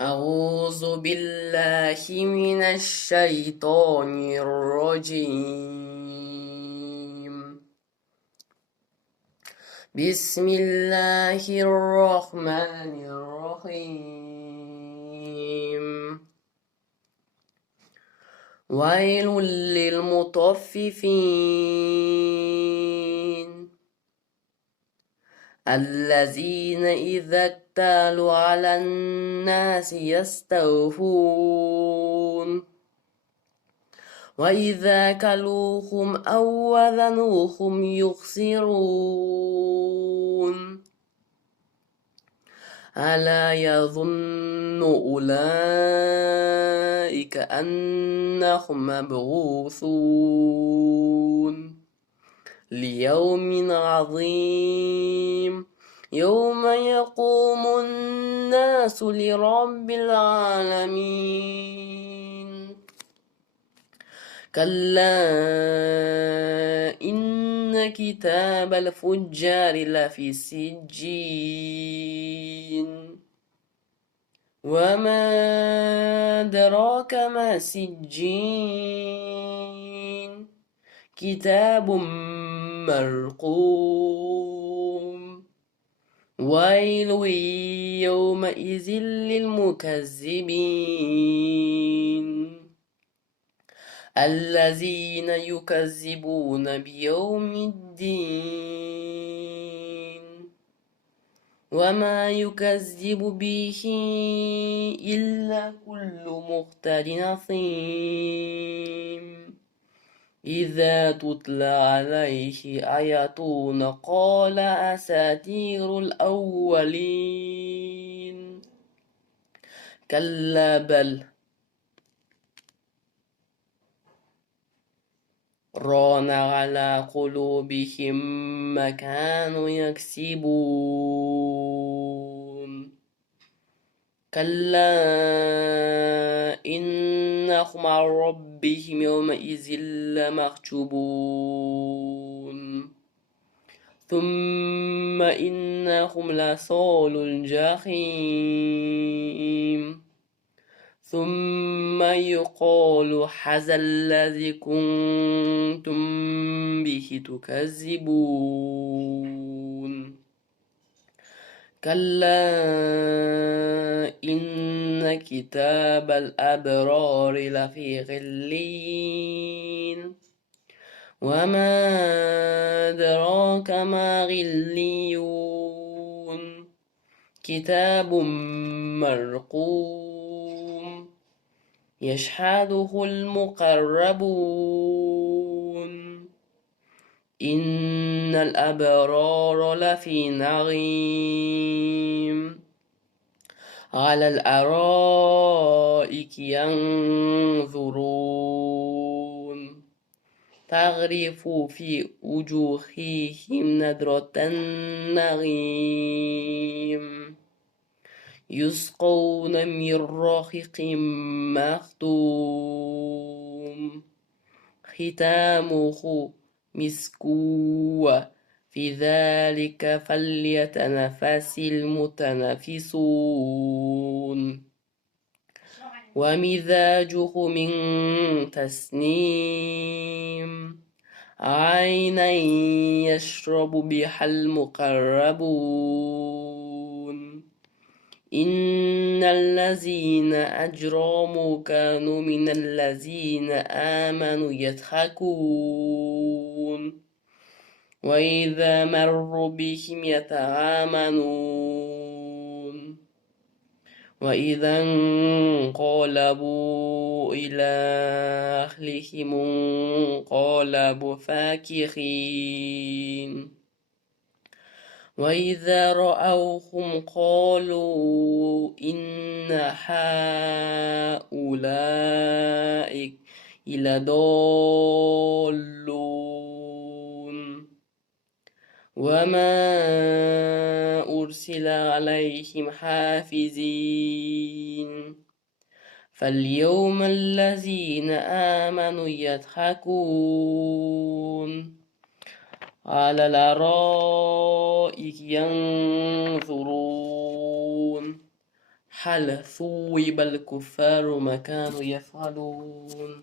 أعوذ بالله من الشيطان الرجيم. بسم الله الرحمن الرحيم. ويل للمطففين الذين إذا اكتالوا على الناس يستوفون وإذا كلوهم أو وزنوهم يخسرون ألا يظن أولئك أنهم مبعوثون ليوم عظيم يوم يقوم الناس لرب العالمين. كلا إن كتاب الفجار لفي سجين وما أدراك ما سجين كتاب مرقوم ويل يومئذ للمكذبين الذين يكذبون بيوم الدين وما يكذب به إلا كل مختل نثيم إذا تتلى عليه آياتنا قال أساطير الأولين كلا بل ران على قلوبهم ما كانوا يكسبون كلا إنهم عن ربهم يومئذ لمحجوبون ثم إنهم لصال الجحيم ثم يقال هذا الذي كنتم به تكذبون كلا إن كتاب الأبرار لفي غلين وما أدراك ما غليون كتاب مرقوم يشهده المقربون إن الأبرار لفي نعيم على الأرائك ينظرون تغرف في وجوههم نضرة النعيم يسقون من رحيق مختوم ختامه مسك في ذلك فليتنافس المتنافسون ومزاجه من تسنيم عينا يشرب بها المقربون إن الذين أجرموا كانوا من الذين آمنوا يضحكون وإذا مروا بهم يتغامزون وإذا انقلبوا إلى أهلهم انقلبوا فاكهين وإذا رأوهم قالوا إن هؤلاء لضالون وما أرسل عليهم حافظين فاليوم الذين آمنوا يضحكون على الأرائك ينظرون هل ثوب الكفار ما كانوا يفعلون